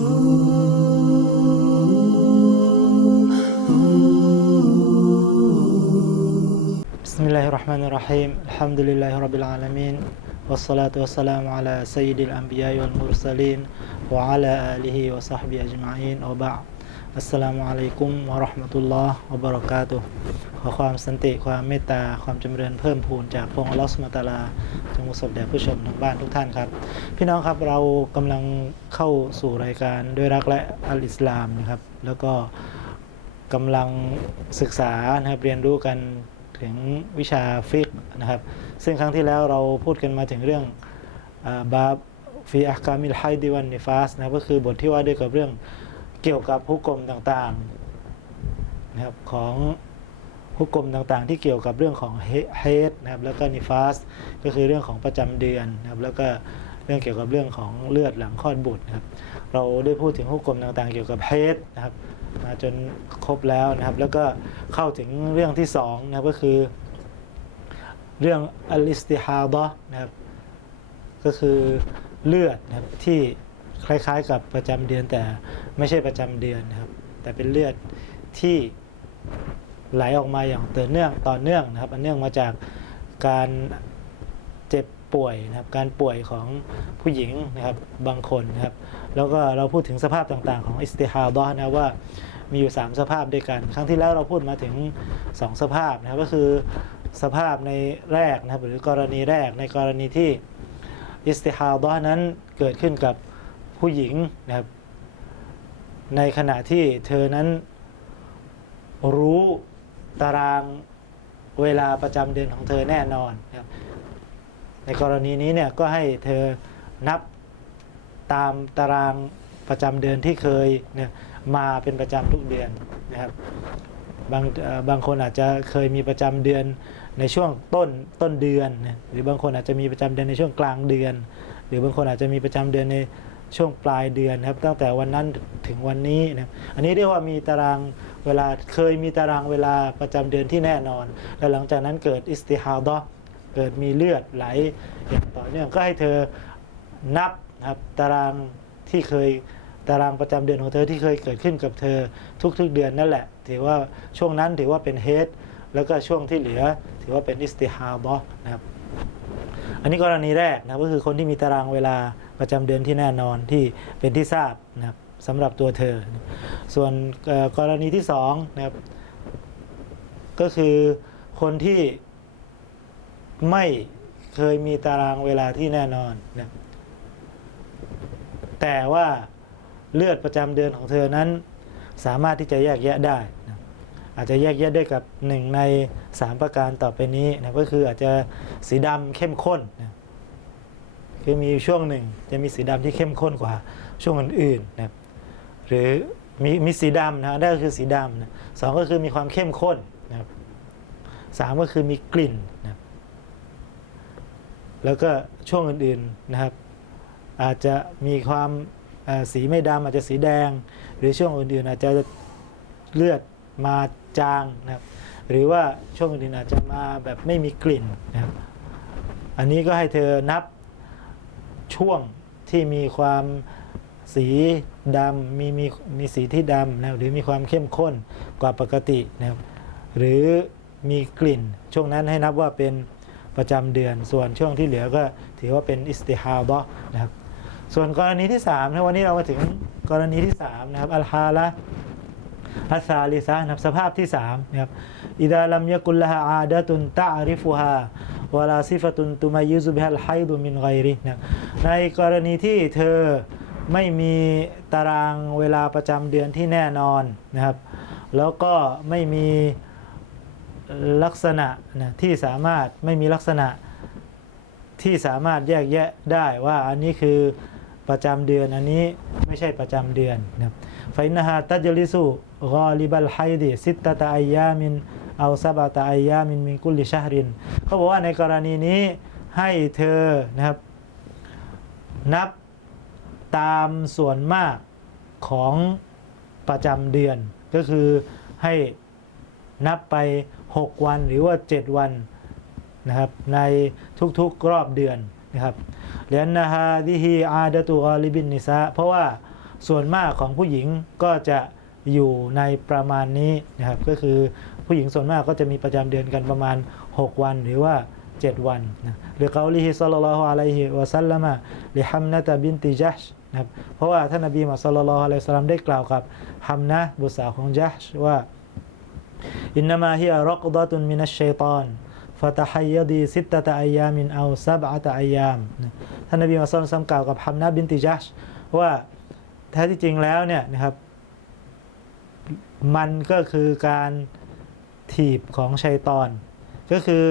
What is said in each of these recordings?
بسم الله الرحمن الرحيم الحمد لله رب العالمين والصلاة والسلام على سيد الأنبياء والمرسلين وعلى آله وصحبه أجمعين وبعد อัสสลามุอะลัยกุมวะราะห์มะตุลลอฮ์วะบะเรากาตุขอความสันติความเมตตาความจำเริญเพิ่มพูนจากพระองค์อัลลอฮ์สุมาตาลาจงประสบแด่ผู้ชมทางบ้านทุกท่านครับ พี่น้องครับเรากำลังเข้าสู่รายการด้วยรักและอัลอิสลามนะครับแล้วก็กำลังศึกษานะครับเรียนรู้กันถึงวิชาฟิกนะครับ ซึ่งครั้งที่แล้วเราพูดกันมาถึงเรื่องบาบฟีอักามิลไฮดิวันนิฟาสนะก็คือบทที่ว่าด้วยกับเรื่อง เกี่ยวกับผู้กรมต่างๆนะครับของผู้กรมต่างๆ ที่เกี่ยวกับเรื่องของเฮดนะครับแล้วก็นิฟาสก็คือเรื่องของประจำเดือนนะครับแล้วก็เรื่องเกี่ยวกับเรื่องของเลือดหลังคลอดบุตรนะครับเราได้พูดถึงผู้กรมต่างๆ เกี่ยวกับเฮดนะครับมาจนครบแล้วนะครับ แล้วก็เข้าถึงเรื่องที่สองนะครับก็คือ เรื่องอัลิสติฮาดะนะครับก็คือเลือดนะครับที่ คล้ายๆ กับประจำเดือนแต่ไม่ใช่ประจำเดือนครับ แต่เป็นเลือดที่ไหลออกมาอย่างต่อเนื่องต่อเนื่องนะครับอันเนื่องมาจากการเจ็บป่วยนะครับการป่วยของผู้หญิงนะครับบางคนนะครับแล้วก็เราพูดถึงสภาพต่างๆของอิสติฮาดะนะว่ามีอยู่ 3 สภาพด้วยกัน ครั้งที่แล้วเราพูดมาถึง 2 สภาพนะครับก็คือสภาพในแรกนะครับหรือกรณีแรกในกรณีที่อิสติฮาดะนั้นเกิดขึ้นกับ ผู้หญิงนะครับ ในขณะที่เธอนั้นรู้ตารางเวลาประจำเดือนของเธอแน่นอนนะครับในกรณีนี้เนี่ยก็ให้เธอนับตามตารางประจำเดือนที่เคยเนี่ยมาเป็นประจำทุกเดือนนะครับบางบางคนอาจจะเคยมีประจำเดือนในช่วงต้นต้นเดือน หรือบางคนอาจจะมีประจำเดือนในช่วงกลางเดือน หรือบางคนอาจจะมีประจำเดือนใน ช่วงปลายเดือนนะครับตั้งแต่วันนั้นถึงวันนี้นะครับอันนี้เรียกว่ามีตารางเวลาเคยมีตารางเวลาประจำเดือนที่แน่นอน แล้วหลังจากนั้นเกิดอิสติฮาดะเกิดมีเลือดไหลอย่างต่อเนื่องก็ให้เธอนับนะครับตารางที่เคยตารางประจำเดือนของเธอที่เคยเกิดขึ้นกับเธอทุกๆเดือนนั่นแหละ ถือว่าช่วงนั้นถือว่าเป็นเฮดแล้วก็ช่วงที่เหลือถือว่าเป็นอิสติฮาดะนะครับอันนี้กรณีแรกนะก็คือคนที่มีตารางเวลา ประจำเดือนที่แน่นอนที่เป็นที่ทราบนะครับสำหรับตัวเธอ ส่วนกรณีที่สองนะครับก็คือคนที่ไม่เคยมีตารางเวลาที่แน่นอนนะแต่ว่าเลือดประจำเดือนของเธอนั้น สามารถที่จะแยกแยะได้นะอาจจะแยกแยะได้กับหนึ่งใน 3 ประการต่อไปนี้นะก็คืออาจจะสีดำเข้มข้นนะ คือมีช่วงหนึ่งจะมีสีดำที่เข้มข้นกว่าช่วงอื่นๆนะครับหรือมีมีสีดำนะนั่นก็คือสีดำนะสองก็คือมีความเข้มข้นนะครับสามก็คือมีกลิ่นนะครับแล้วก็ช่วงอื่นๆนะครับ อาจจะมีความสีไม่ดำอาจจะสีแดง หรือช่วงอื่นๆอาจจะเลือดมาจางนะครับหรือว่าช่วงอื่นอาจจะมาแบบไม่มีกลิ่นนะครับ อันนี้ก็ให้เธอนับ ช่วงที่มีความสีดำมีมีมีสีที่ดำนะครับหรือมีความเข้มข้นกว่าปกตินะครับหรือมีกลิ่น ช่วงนั้นให้นับว่าเป็นประจำเดือน ส่วนช่วงที่เหลือก็ถือว่าเป็นอิสติฮาบะนะครับส่วนกรณีที่3นะวันนี้เรามาถึงกรณีที่3นะครับอัลฮาละอัสซาลิซะนะครับสภาพที่3นะครับอิดาลัมยะกุลละฮะอาดะตุนตะอาริฟุฮา วลาซิฟะตุนตุมายิซุบิฮัลไฮดุมินไกรินะในกรณีที่เธอไม่มีตารางเวลาประจำเดือนที่แน่นอนนะครับ แล้วก็ไม่มีลักษณะนะที่สามารถไม่มีลักษณะที่สามารถแยกแยะได้ว่าอันนี้คือประจำเดือนอันนี้ไม่ใช่ประจำเดือนนะครับไฟนะฮะตัจลิสุกอลิบัลไฮดิสิตตะตะอัยยามิน เอาซาบะตะอัยามินมินกุลิชาฮริน เขาบอกว่าในกรณีนี้ให้เธอนะครับ นับตามส่วนมากของประจำเดือน ก็คือให้นับไป 6 วันหรือว่า 7 วันนะครับในทุกๆรอบเดือนนะครับเรียนนะฮะดิฮีอาดตุอาลิบินนิซาเพราะว่าส่วนมากของผู้หญิงก็จะอยู่ในประมาณนี้นะครับก็คือ ผู้หญิงส่วนมากก็จะมีประจำเดือนกันประมาณ 6 วันหรือว่า 7 วันนะหรือเกาลิฮิซัลลัลลอฮุอะลัยฮิวะซัลลัมะลิฮัมนะตะบินติจัชนะครับเพราะว่าท่านนบีมุฮัมมัดศ็อลลัลลอฮุอะลัยฮิวะซัลลัมได้กล่าวกับฮัมนะบุตรสาวของจัชว่าอินนามาฮิยรักดะตุนมินัชชัยฏอนฟะตฮัยยดีสิตตะตะอัยามินเอาซับอะตะอัยามท่านนบีมุฮัมมัดศ็อลลัลลอฮุอะลัยฮิวะซัลลัมกล่าวกับฮัมนะบินติจัชว่าแท้ที่จริงแล้วเนี่ยนะครับมันก็คือการ ถีบของชัยตอน ก็คือ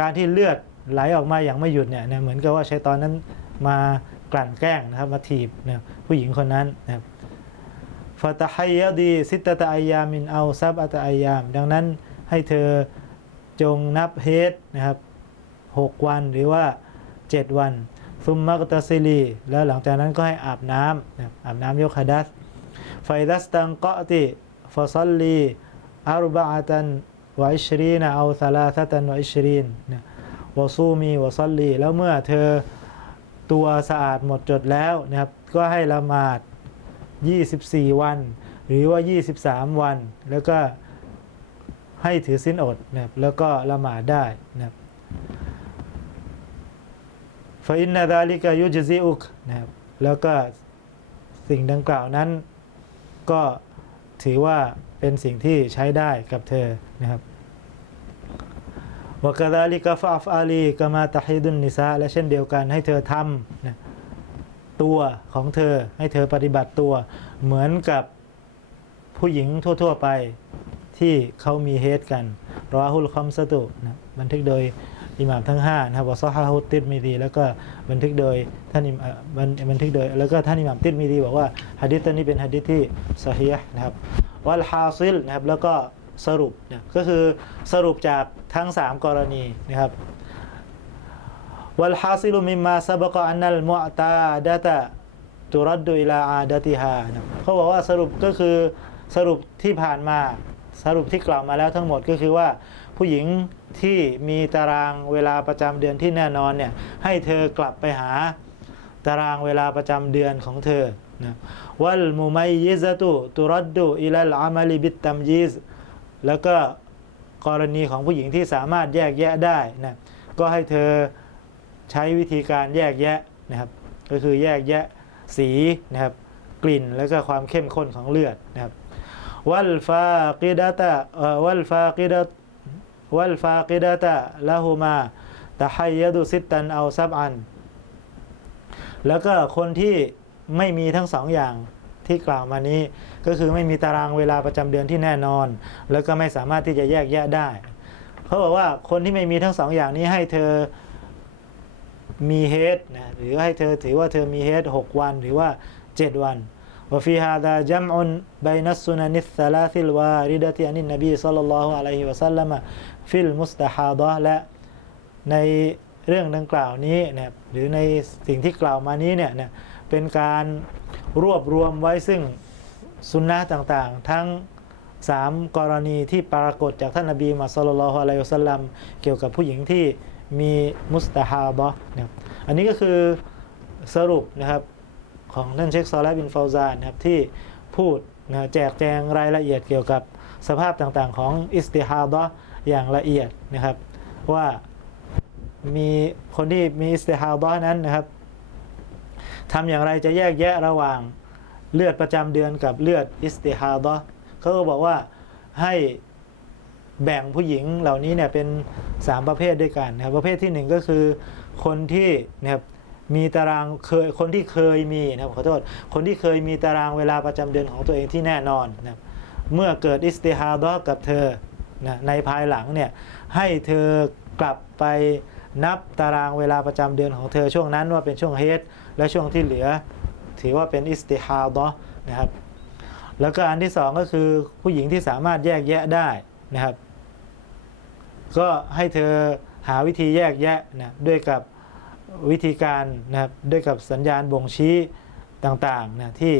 การที่เลือดไหลออกมาอย่างไม่หยุดเนี่ยนะเหมือนกับว่าชัยตอนนั้นมากลั่นแกล้งนะครับมาถีบนะผู้หญิงคนนั้นนะครับฟาตะฮัยดีซิตตะอัยามินเอาซับอะตอัยาม ดังนั้นให้เธอจงนับเฮดนะครับหกวันหรือว่าเจ็ดวัน ซุมมักตะซิลี แล้วหลังจากนั้นก็ให้อาบน้ำนะอาบน้ำยกฮะดัษไฟดัสตังกอติฟาซัลลีอารุบะอะตัน วอิชรีนะเอาซาลาซะตันวอิชรีนนะวะซูมีวะซัลลีแล้วเมื่อเธอตัวสะอาดหมดจดแล้วนะครับ ก็ให้ละหมาด 24 วัน หรือว่า 23 วัน แล้วก็ให้ถือสินอดนะครับแล้วก็ละหมาดได้นะครับฟาอินนาดาลิกายุจซิอุกนะครับแล้วก็สิ่งดังกล่าวนั้นก็ถือว่า เป็นสิ่งที่ใช้ได้กับเธอนะครับวกาดาลิกาฟาฟอาลีกามาตะฮิดุนนิซาและเช่นเดียวกันให้เธอทำนะตัวของเธอให้เธอปฏิบัติตัว เหมือนกับผู้หญิงทั่ว ๆ ไปที่เขามีเฮดกันรอฮุลคอมสตุนะบันทึกโดยอิหม่ามทั้ง5นะครับวะซอฮาฮุตติดมีดี แล้วก็บันทึกโดยท่านอิมบันทึกโดย แล้วก็ท่านอิหม่ามติดมีดี บอกว่าหะดีษตัวนี้เป็นหะดีษที่ซอฮีฮ์นะครับ วัลฮาซิลนะครับแล้วก็สรุปนะก็คือสรุปจากทั้ง 3 กรณีนะครับวัลฮาซิลุมิมมาซาบกอันนัลมุอตาดะตะตุรัดดุอิลาอาดะติฮานะเขาบอกว่าสรุปก็คือสรุปที่ผ่านมาสรุปที่กล่าวมาแล้วทั้งหมดก็คือว่า ผู้หญิงที่มีตารางเวลาประจำเดือนที่แน่นอนเนี่ยให้เธอกลับไปหาตารางเวลาประจำเดือนของเธอ นะวัลมุมัยยิซะตุตุรัดดุอิลัลอามัลิบิตตัมยิซแล้วก็กรณีของผู้หญิงที่สามารถแยกแยะได้นะก็ให้เธอใช้วิธีการแยกแยะนะครับ ก็คือแยกแยะสีนะครับ กลิ่นแล้วก็ความเข้มข้นของเลือดนะครับวัลฟากิดะตะวัลฟากิดะวัลฟากิดะตะละหูมาตะฮัยะดุซิตันเอาซับอัน แล้วก็คนที่ ไม่มีทั้งสองอย่างที่กล่าวมานี้ ก็คือไม่มีตารางเวลาประจำเดือนที่แน่นอน แล้วก็ไม่สามารถที่จะแยกแยะได้เขาบอกว่าคนที่ไม่มีทั้งสองอย่างนี้ให้เธอมีเฮดนะหรือให้เธอถือว่าเธอมีเฮดหกวันหรือว่า7วันวฟีฮาดาจัมอุนบนัสซุนันิสซาลาซิลวาริดะติอันินนบีซัลลัลลอฮุอะลัยฮิวะซัลลัมฟิลมุสตาฮาดะและในเรื่องดังกล่าวนี้นะครับหรือในสิ่งที่กล่าวมานี้เนี่ยนะ เป็นการรวบรวมไว้ซึ่งสุนนะต่างๆ ทั้ง3กรณีที่ปรากฏจากท่านนบีมุฮัมมัดศ็อลลัลลอฮุอะลัยฮิวะซัลลัมเกี่ยวกับผู้หญิงที่มีมุสตาฮาบะนะครับอันนี้ก็คือสรุปนะครับของท่านเชคซอลาบินฟาวซานนะครับที่พูดนะแจกแจงรายละเอียดเกี่ยวกับสภาพต่างๆ ของอิสติฮาบะอย่างละเอียดนะครับ ว่ามีคนที่มีอิสติฮาบะนั้นนะครับ ทำอย่างไรจะแยกแยะระหว่างเลือดประจำเดือนกับเลือดอิสติฮาบะเขาก็บอกว่าให้แบ่งผู้หญิงเหล่านี้เนี่ยเป็น 3 ประเภทด้วยกันนะครับประเภทที่ 1 ก็คือคนที่นะครับมีตารางเคยคนที่เคยมีนะครับขอโทษคนที่เคยมีตารางเวลาประจำเดือนของตัวเองที่แน่นอนนะครับเมื่อเกิดอิสติฮาดะกับเธอนะในภายหลังเนี่ยให้เธอกลับไปนับตารางเวลาประจำเดือนของเธอช่วงนั้นว่าเป็นช่วงเฮด และช่วงที่เหลือถือว่าเป็นอิสติฮาดะนะครับ แล้วก็อันที่สองก็คือผู้หญิงที่สามารถแยกแยะได้นะครับ ก็ให้เธอหาวิธีแยกแยะนะด้วยกับวิธีการนะครับด้วยกับสัญญาณบ่งชี้ต่างๆนะที่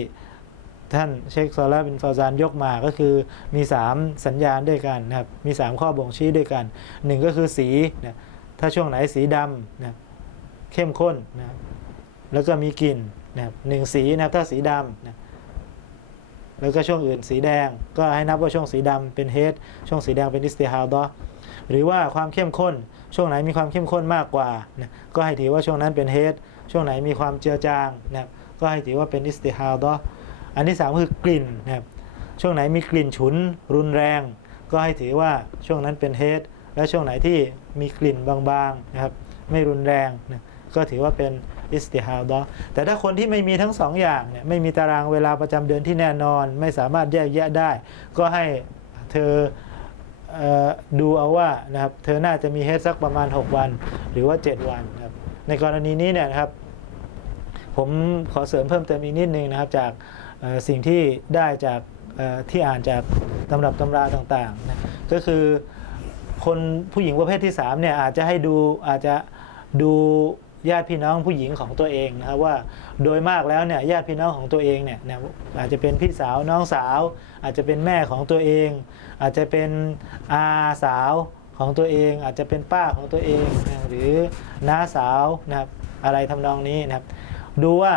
ท่านเชคซอลาบินฟาซานยกมาก็คือมี 3 สัญญาณด้วยกันนะครับมี 3 ข้อบ่งชี้ด้วยกัน 1 ก็คือสีนะถ้าช่วงไหนสีดำนะเข้มข้นนะ แล้วก็มีกลิ่นนะครับหนึ่งสีนะครับถ้าสีดำนะแล้วก็ช่วงอื่นสีแดง ก็ให้นับว่าช่วงสีดำเป็นเฮดช่วงสีแดงเป็นอิสติฮาดะห์หรือว่าความเข้มข้น ช่วงไหนมีความเข้มข้นมากกว่านะก็ให้ถือว่าช่วงนั้นเป็นเฮดช่วงไหนมีความเจือจางนะก็ให้ถือว่าเป็นอิสติฮาดะอันที่สามคือกลิ่นนะครับช่วงไหนมีกลิ่นฉุน รุนแรง ก็ให้ถือว่าช่วงนั้นเป็นเฮดและช่วงไหนที่มีกลิ่นบางๆนะครับไม่รุนแรงนะก็ถือว่าเป็น อิสติฮาดะแต่ถ้าคนที่ไม่มีทั้งสองอย่างเนี่ยไม่มีตารางเวลาประจำเดือนที่แน่นอน ไม่สามารถแยกแยะได้ ก็ให้เธอดูเอาว่านะครับเธอน่าจะมีเฮดสักประมาณ 6 วัน หรือว่า 7 วันครับในกรณีนี้เนี่ยนะครับ ผมขอเสริมเพิ่มเติมอีกนิดนึงนะครับ จากสิ่งที่ได้จากที่อ่านจากตำรับตำราต่างๆนะก็คือคนผู้หญิงประเภทที่3เนี่ยอาจจะให้ดูอาจจะดู ญาติพี่น้องผู้หญิงของตัวเองนะครับว่าโดยมากแล้วเนี่ยญาติพี่น้องของตัวเองเนี่ยอาจจะเป็นพี่สาวน้องสาว อาจจะเป็นแม่ของตัวเอง อาจจะเป็นอาสาวของตัวเอง อาจจะเป็นป้าของตัวเองหรือน้าสาวนะครับอะไรทำนองนี้นะครับ ดูว่า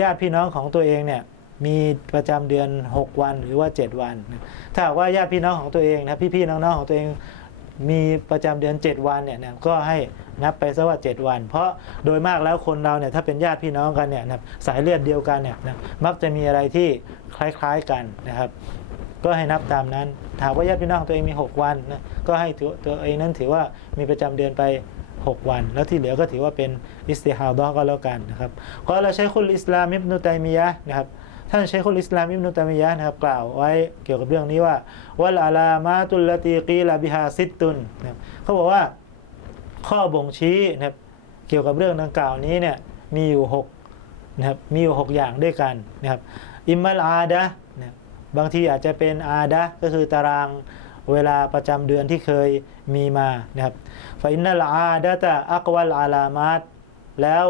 ญาติพี่น้องของตัวเองเนี่ยมีประจำเดือน 6 วันหรือว่า 7 วัน ถ้าหากว่าญาติพี่น้องของตัวเองนะพี่ๆน้องๆของตัวเอง มีประจำเดือน 7 วันเนี่ยนะก็ให้นับไปซะว่า 7 วัน เพราะโดยมากแล้วคนเราเนี่ยถ้าเป็นญาติพี่น้องกันเนี่ยนะสายเลือดเดียวกันเนี่ยนะมักจะมีอะไรที่คล้ายๆกันนะครับก็ให้นับตามนั้น ถามว่าญาติพี่น้องของตัวเองมี 6 วันนะก็ให้ถือตัวเองนั้นถือว่ามีประจำเดือนไป 6 วัน แล้วที่เหลือก็ถือว่าเป็นอิสติฮาดะห์ก็แล้วกันนะครับก็เราใช้คุลอิสลามอิบนุตัยมียะนะครับ ท่านใช้คุลอิสลามอิบนุตัยมียะนะครับกล่าวไว้เกี่ยวกับเรื่องนี้ว่าวัลอาลามาตุลลตีกีลาบิฮาซิตตุนนะครับเขาบอกว่าข้อบ่งชี้นะครับเกี่ยวกับเรื่องดังกล่าวนี้เนี่ยมีอยู่6นะครับมีอยู่ 6 อย่างด้วยกันนะครับอิมมัลอาดะนะบางทีอาจจะเป็นอาดะก็คือตารางเวลาประจำเดือนที่เคยมีมานะครับฟาอินนัลอาดะตะอักวัลอาลามาตแล้ว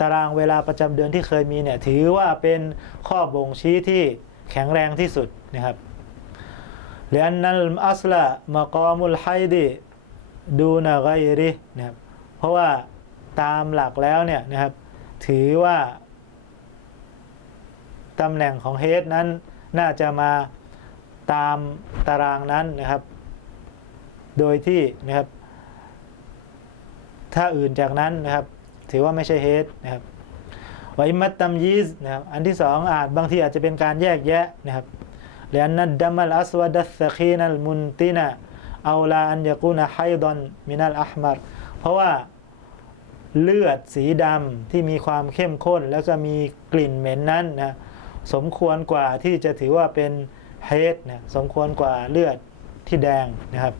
ตารางเวลาประจำเดือนที่เคยมีเนี่ยถือว่าเป็นข้อบ่งชี้ที่แข็งแรงที่สุดนะครับเรียนนัลอัสละมะกอมุลไฮดีดูนะไกรินะครับเพราะว่าตามหลักแล้วเนี่ยนะครับถือว่าตำแหน่งของเฮดนั้นน่าจะมาตามตารางนั้นนะครับ โดยที่นะครับ ถ้าอื่นจากนั้นนะครับ ถือว่าไม่ใช่เฮดนะครับวอิมัตตัมยีสนะครับอันที่สองอาจบางทีอาจจะเป็นการแยกแยะนะครับเรียนนัดดัมัลอัสวดัสสคีนัลมุนตินะเอาลาอันยากูนะไฮดอนมินัลอัฮมัรเพราะว่าเลือดสีดำที่มีความเข้มข้น แล้วก็มีกลิ่นเหม็นนั้นนะสมควรกว่าที่จะถือว่าเป็นเฮดนะสมควรกว่าเลือดที่แดงนะครับ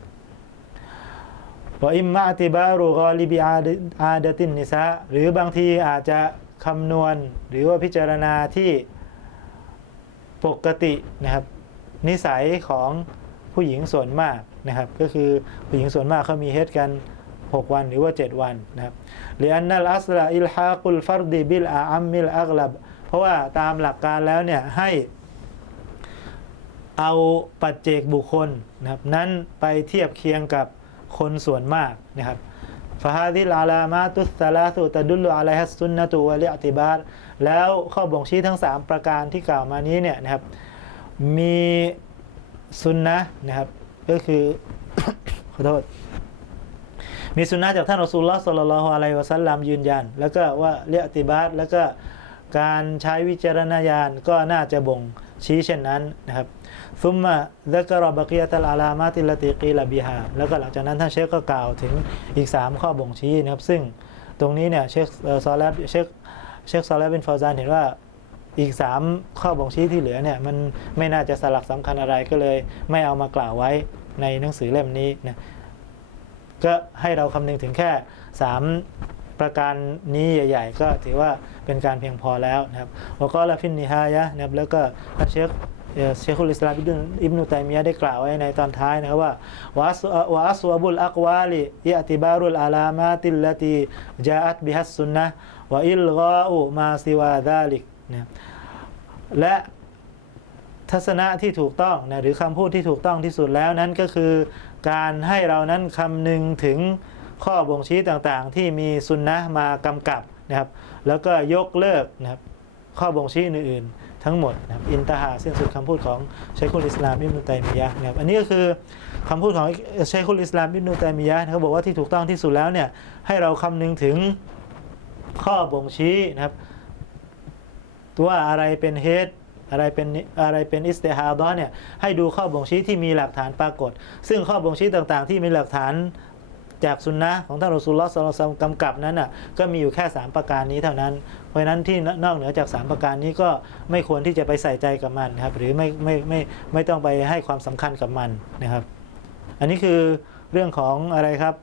ว่าอิมมาติบารุกอลิบิอาดอาดตินนิสะหรือบางทีอาจจะคำนวณ หรือว่าพิจารณาที่ปกตินะครับ นิสัยของผู้หญิงส่วนมากนะครับ ก็คือผู้หญิงส่วนมากเขามีเฮดกัน 6 วันหรือว่า 7 วันนะครับหรืออันนัลอัสลาอิลฮากุลฟัรดีบิลอาอัมมิลอักลับเพราะว่าตามหลักการแล้วเนี่ยให้เอาปัจเจกบุคคลนะครับนั้นไปเทียบเคียงกับ คนส่วนมากนะครับฟาฮาดิลอาลามาตุสซาลาสุตะดุลอะลัยฮัสซุนนะตุวะลิอติบาร์แล้วข้อบ่งชี้ทั้ง 3 ประการที่กล่าวมานี้เนี่ยนะครับมีซุนนะนะครับก็คือขอโทษมีสุนนะจากท่านอซูลลอฮ์สัลลัลอฮุอะลัยวะสัลลัมยืนยัน แล้วก็ว่าเลียติบาตแล้วก็การใช้วิจารณญาณก็น่าจะบ่งชี้เช่นนั้นนะครับ ซุมมะซักรอบะกียะตลอาลามาติลติกีลาบิฮาแล้วก็หลังจากนั้นท่านเชคก็กล่าวถึงอีก 3 ข้อบ่งชี้นะครับ ซึ่งตรงนี้เนี่ยเชคเอ่อซอลาบเชคเชคซอลาบินฟาวซานเห็นว่าอีก 3 ข้อบ่งชี้ที่เหลือเนี่ยมันไม่น่าจะสลักสำคัญอะไรก็เลย ไม่เอามากล่าวไว้ในหนังสือเล่มนี้นะก็ให้เราคำนึงถึงแค่ 3 ประการนี้ใหญ่ ๆ ก็ถือว่าเป็นการเพียงพอแล้วนะครับวก็ละฟินนิฮายะนะครับแล้วก็ท่านเชค เอ่อเชคุลอิสลามอิบนุอิบนุตัยมียะได้กล่าวไว้ในตอนท้ายนะครับว่าวะอัสวะอัสวบุลอักวาลิอิอติบารุลอาลามาติลลตีจาอัตบิฮัสซุนนะวอิลกาอุมาซิวาดาลิกนะและทัศนะที่ถูกต้องนะหรือคำพูดที่ถูกต้องที่สุดแล้วนั้นก็คือ การให้เรานั้นคำนึงถึงข้อบ่งชี้ต่างๆ ที่มีสุนนะมากำกับนะครับแล้วก็ยกเลิกนะครับข้อบ่งชี้อื่นๆ ทั้งหมดนะครับอินตาฮาสิ้นสุดคำพูดของชัยคุลอิสลามอิบนุตัยมียะห์นะครับอันนี้ก็คือคำพูดของชัยคุลอิสลามอิบนุตัยมียะห์เขาบอกว่าที่ถูกต้องที่สุดแล้วเนี่ยให้เราคำนึงถึงข้อบ่งชี้นะครับว่าอะไรเป็นเฮดอะไรเป็นอะไรเป็นอิสเตฮาดะห์เนี่ยให้ดูข้อบ่งชี้ที่มีหลักฐานปรากฏ ซึ่งข้อบ่งชี้ต่างๆ ที่มีหลักฐาน จากสุนนะของท่านรอสูลลอฮ์ศ็อลลัลลอฮุอะลัยฮิวะซัลลัมกำกับนั้นอะก็มีอยู่แค่ 3 ประการนี้เท่านั้น เพราะนั้นที่นอกเหนือจาก 3 ประการนี้ก็ไม่ควรที่จะไปใส่ใจกับมันนะครับหรือไม่ไม่ไม่ไม่ต้องไปให้ความสำคัญกับมันนะครับ อันนี้คือเรื่องของอะไรครับ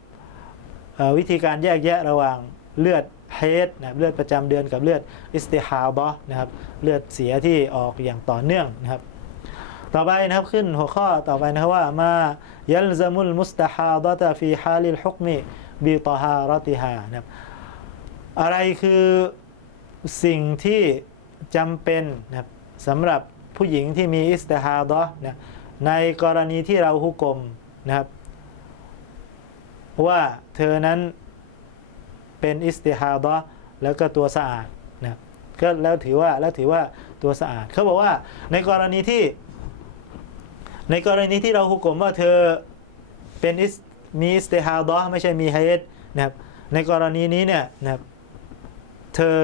วิธีการแยกแยะระหว่างเลือดเฮดนะเลือดประจำเดือนกับเลือดอิสติฮาบะห์นะครับเลือดเสียที่ออกอย่างต่อเนื่องนะครับ ต่อไปนะครับขึ้นหัวข้อต่อไปนะครับว่ามายัลซมุลมุสตาฮาดะตะฟีฮาลิลฮุกมิบิตฮารติฮานะครับอะไรคือสิ่งที่จำเป็นนะครับสำหรับผู้หญิงที่มีอิสติฮาดะนะในกรณีที่เราหุกกลมนะครับ ว่าเธอนั้นเป็นอิสติฮาดะห์แล้วก็ตัวสะอาดนะครับก็แล้วถือว่าแล้วถือว่าตัวสะอาด เขาบอกว่าในกรณีที่ ในกรณีที่เราหุกกลมว่าเธอเป็นมีอิสติฮาดะห์ไม่ใช่มีไฮดนะครับในกรณีนี้เนี่ยนะครับเธอ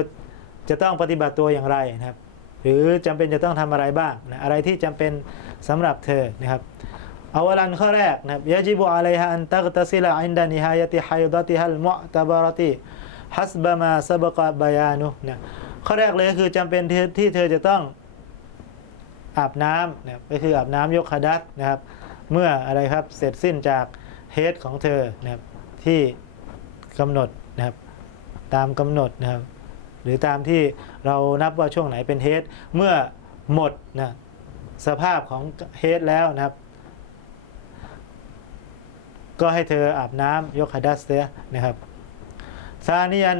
จะต้องปฏิบัติตัวอย่างไรนะครับ หรือจำเป็นจะต้องทำอะไรบ้างนะอะไรที่จำเป็นสำหรับเธอนะครับอาวลันข้อแรกนะครับยะจิบุอะลัยฮะอันตักตะซิลาอินดานิฮายติฮัยดติฮัลมุอตบะรติฮัสบะมาซบกะบะยานุนะข้อแรกเลยก็คือจำเป็นที่เธอจะต้อง อาบน้ำนะครับก็คืออาบน้ำยกขดัตนะครับ เมื่ออะไรครับเสร็จสิ้นจากเฮดของเธอนะครับที่กำหนดนะครับตามกำหนดนะครับ หรือตามที่เรานับว่าช่วงไหนเป็นเฮดเมื่อหมดนะสภาพของเฮดแล้วนะครับ ก็ให้เธออาบน้ำยกขดัตเสียนะครับซานียัน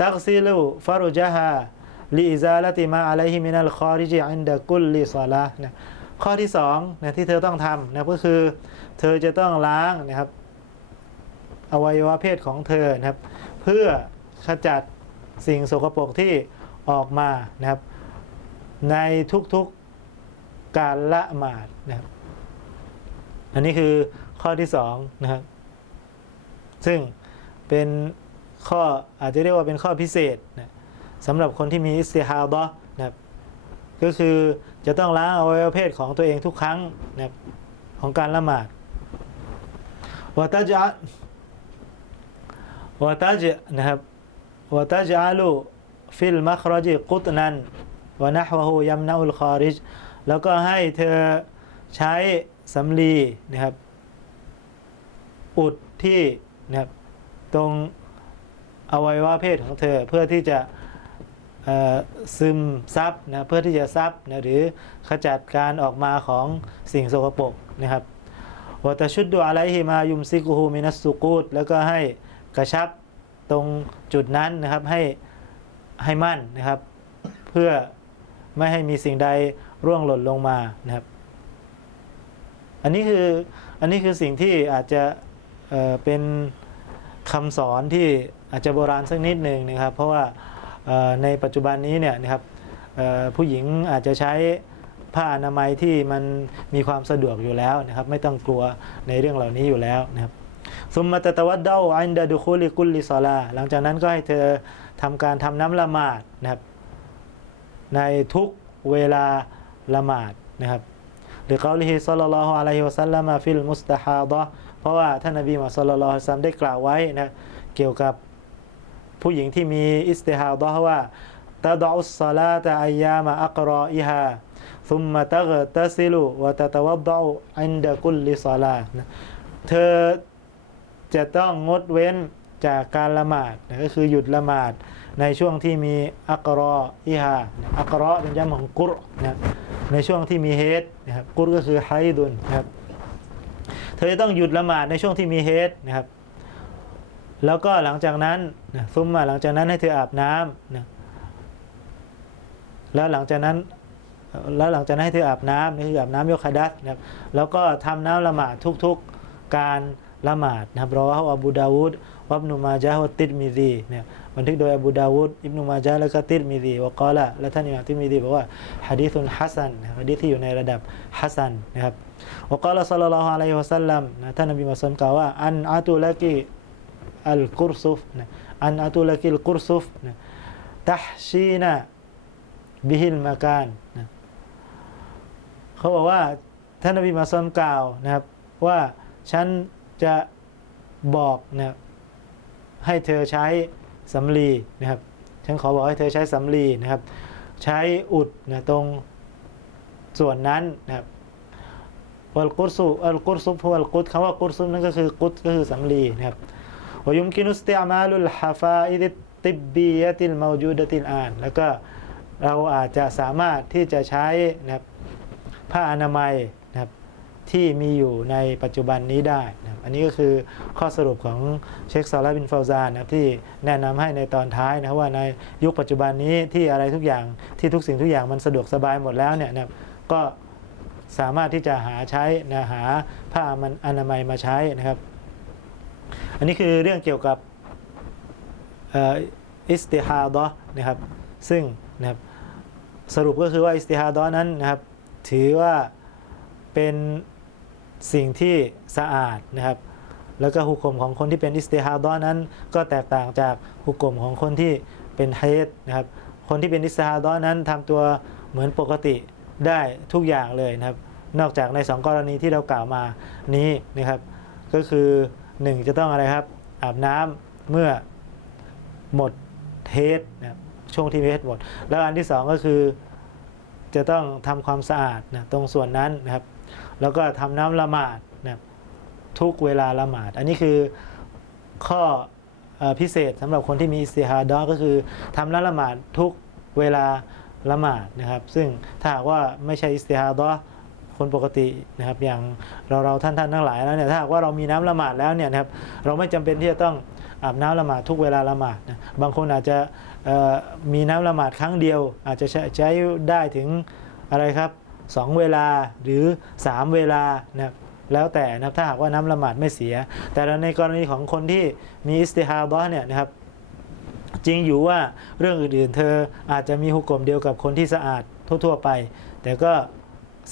ตักซิลูฟารุจฮา ลิอิซาลติมาอะลัยฮิมินัลคอริจิอินดะกุลลิซอลาห์นะข้อที่สองนะที่เธอต้องทำนะก็คือเธอจะต้องล้างนะครับ อวัยวะเพศของเธอนะครับ เพื่อขจัดสิ่งสกปรกที่ออกมานะครับ ในทุกๆการละหมาดนะครับ อันนี้คือข้อที่สองนะครับ ซึ่งเป็นข้ออาจจะเรียกว่าเป็นข้อพิเศษนะ สำหรับคนที่มีอิสติฮาดะนะครับก็คือจะต้องล้างอวัยวะเพศของตัวเองทุกครั้งนะครับของการละหมาดวะตัจะวะตัจนะครับวะตัจอาลูฟิลมัครจิกุตนันวะนะฮวะฮูยัมนะอุลคอริจแล้วก็ให้เธอใช้สำลีนะครับ อุดที่นะครับตรงอวัยวะเพศของเธอเพื่อที่จะ ซึมซับนะเพื่อที่จะซับนะหรือขจัดการออกมาของสิ่งสกปรกนะครับวะตชุดดูอะไรฮิมายุมซิกุฮูมินัสสุกูดแล้วก็ให้กระชับตรงจุดนั้นนะครับให้ให้มั่นนะครับ เพื่อไม่ให้มีสิ่งใดร่วงหล่นลงมานะครับ อันนี้คืออันนี้คือสิ่งที่อาจจะเเป็นคำสอนที่อาจจะโบราณสักนิดหนึ่งนะครับ เพราะว่า ในปัจจุบันนี้เนี่ยนะครับผู้หญิงอาจจะใช้ผ้าอนามัยที่มันมีความสะดวกอยู่แล้วนะครับ ไม่ต้องกลัวในเรื่องเหล่านี้อยู่แล้วนะครับซุมมาตะตะวัดเดาอันดาดุคุลิกุลลิซอลาหลังจากนั้นก็ให้เธอทำการทำน้ำละหมาดนะครับในทุกเวลาละหมาดนะครับหรือเขาลิฮิซัลลัลลอฮุอะลัยฮิวะสัลลัมฟิลมุสตาฮาดะเพราะว่าท่านนบีมุฮัมมัดศ็อลลัลลอฮุอะลัยฮิวะซัลลัมได้กล่าวไว้นะเกี่ยวกับ ผู้หญิงที่มีอิสติฮาดะว่าตะดอุสลาตะอายามะอักรออิฮาซุมมะตะกตะซิลุวะตะตะวัดดออันดะกุลลิสลาเธอจะต้องงดเว้นจากการละหมาดก็คือหยุดละหมาดในช่วงที่มีอักรออิฮาอักรอเป็นย้ำของกุรนะในช่วงที่มีเฮดนะครับกุรก็คือไฮดุนนะครับเธอจะต้องหยุดละหมาดในช่วงที่มีเฮดนะครับ แล้วก็หลังจากนั้นนะซุมมาหลังจากนั้นให้เธออาบน้ำนะแล้วหลังจากนั้นแล้วหลังจากนั้นให้เธออาบน้ำนี่คืออาบน้ำโยกขดัตนะครับแล้วก็ทำน้ำละหมาดทุกๆการละหมาดนะครับรอฮ์อับูดาวูดวับนุมาจาฮ์วัตติดมิซีเนี่ยบันทึกโดยอบูดาวุดอิบนุมาจาและก็ติรมิดีวะกอละและท่านอิหม่ามติรมิดีบอกว่าฮะดีษุนฮัสซันฮะดีษที่อยู่ในระดับฮัสซันนะครับวะกอละซัลลัลลอฮุอะลัยฮิวะซัลลัมนะท่านนบีมุฮัมมัดกล่าวว่าอันอาตุละกิ อัลกุรซุฟนะอันอาตุลกิลกุรซุฟนะตัชีนะบิฮิลมากานนะเขาบอกว่าท่านนบีมุฮัมกล่าวนะครับ ว่าฉันจะบอกนะให้เธอใช้สำลีนะครับ ฉันขอบอกให้เธอใช้สำลีนะครับ ใช้อุดนะตรงส่วนนั้นนะครับวัลกุรซุอัลกุรซุพวัลกุดคำว่ากุรซุนั่นก็คือกุดก็คือสำลีนะครับ วยุมกินุสติอามาลุลฮาฟาอิดติบบียะติลมาจูดติลอานแล้วก็เราอาจจะสามารถที่จะใช้นะครับผ้าอนามัยนะครับที่มีอยู่ในปัจจุบันนี้ได้นะครับอันนี้ก็คือข้อสรุปของเชคซาลาบินฟาวซานนะครับที่แนะนำให้ในตอนท้ายนะว่าในยุคปัจจุบันนี้ที่อะไรทุกอย่างที่ทุกสิ่งทุกอย่างมันสะดวกสบายหมดแล้วเนี่ยนะครับก็สามารถที่จะหาใช้นะหาผ้ามันอนามัยมาใช้นะครับ อันนี้คือเรื่องเกี่ยวกับอิสติฮาดะนะครับ ซึ่งนะครับสรุปก็คือว่าอิสติฮาดะนั้นนะครับถือว่าเป็นสิ่งที่สะอาดนะครับ แล้วก็หุกกลมของคนที่เป็นอิสติฮาดะนั้น ก็แตกต่างจากหุกกลมของคนที่เป็นไฮดนะครับ คนที่เป็นอิสติฮาดะนั้นทำตัวเหมือนปกติได้ทุกอย่างเลยนะครับ นอกจากในสองกรณีที่เรากล่าวมานี้นะครับ ก็คือ หนึ่งจะต้องอะไรครับ อาบน้ำเมื่อหมดเทสนะช่วงที่เทสหมด แล้วอันที่สองก็คือจะต้องทำความสะอาดนะตรงส่วนนั้นนะครับ แล้วก็ทำน้ำละหมาดนะทุกเวลาละหมาด อันนี้คือข้อพิเศษสำหรับคนที่มีอิสติฮาดะห์ก็คือทำน้ำละหมาดทุกเวลาละหมาดนะครับ ซึ่งถ้าหากว่าไม่ใช่อิสติฮาดะ คนปกตินะครับอย่างเราเราท่านท่านทั้งหลายแล้วเนี่ยถ้าหากว่าเรามีน้ำละหมาดแล้วเนี่ยนะครับเราไม่จำเป็นที่จะต้องอาบน้ำละหมาดทุกเวลาละหมาดนะบางคนอาจจะมีน้ำละหมาดครั้งเดียว อาจจะใช้ใชได้ถึงอะไรครับสองเวลาหรือสามเวลานะครับแล้วแต่นะครับถ้าหากว่าน้ำละหมาดไม่เสีย แต่ในกรณีของคนที่มีอิสติฮาดะเนี่ยนะครับจริงอยู่ว่าเรื่องอื่นๆ เธออาจจะมีหุกกลมเดียวกับคนที่สะอาดทั่ว ๆ ไป แต่ก็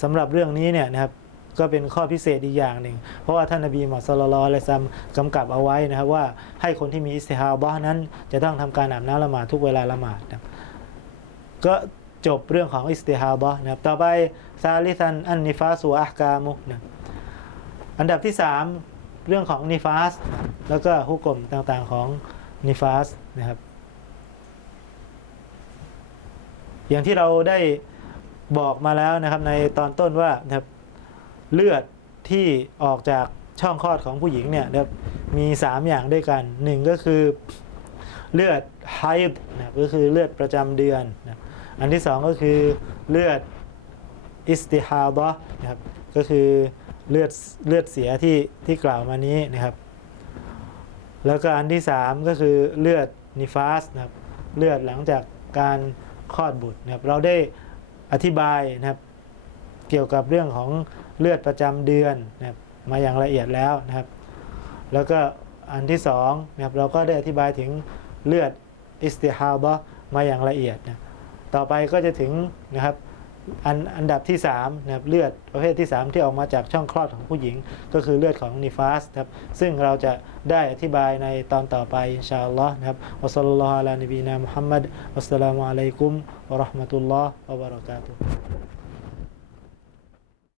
สำหรับเรื่องนี้เนี่ยนะครับก็เป็นข้อพิเศษอีกอย่างหนึ่ง เพราะว่าท่านนบีมุฮัมมัดศ็อลลัลลอฮุอะลัยซัมกำกับเอาไว้นะครับว่าให้คนที่มีอิสติฮาดะห์นั้น จะต้องทำการอาบน้ำละหมาดทุกเวลาละหมาดนะก็จบเรื่องของอิสติฮาดะห์นะครับต่อไปซาลิซันอันนิฟาสุอะห์กามุนะอันดับที่ 3 เรื่องของนิฟาส แล้วก็หุกกลมต่างๆของนิฟาสนะครับอย่างที่เราได้ บอกมาแล้วนะครับในตอนต้นว่านะครับเลือดที่ออกจากช่องคลอดของผู้หญิงเนี่ยนะครับมี 3 อย่างด้วยกันหนึ่งก็คือเลือดไฮด์นะครับก็คือเลือดประจำเดือนนะอันที่ 2 ก็คือเลือดอิสติฮาดะนะครับก็คือเลือดเลือดเสียที่ที่กล่าวมานี้นะครับ แล้วก็อันที่ 3 ก็คือเลือดนิฟาสนะครับเลือดหลังจากการคลอดบุตรนะครับเราได้ อธิบายนะครับเกี่ยวกับเรื่องของเลือดประจำเดือนนะครับมาอย่างละเอียดแล้วนะครับ แล้วก็อันที่สองนะครับเราก็ได้อธิบายถึงเลือดอิสติฮาบะมาอย่างละเอียดนะต่อไปก็จะถึงนะครับ อันอันดับที่3นะครับเลือดประเภทที่ 3 ที่ออกมาจากช่องคลอดของผู้หญิง ก็คือเลือดของนิฟาสครับซึ่งเราจะได้อธิบายในตอนต่อไปอินชาอัลลอฮ์นะครับอัสสลลัลลอฮุอะลานบีนามุฮัมมัดวัสสลามุอะลัยกุมวะเราะห์มะตุลลอฮ์วะบะเราะกาตุฮ์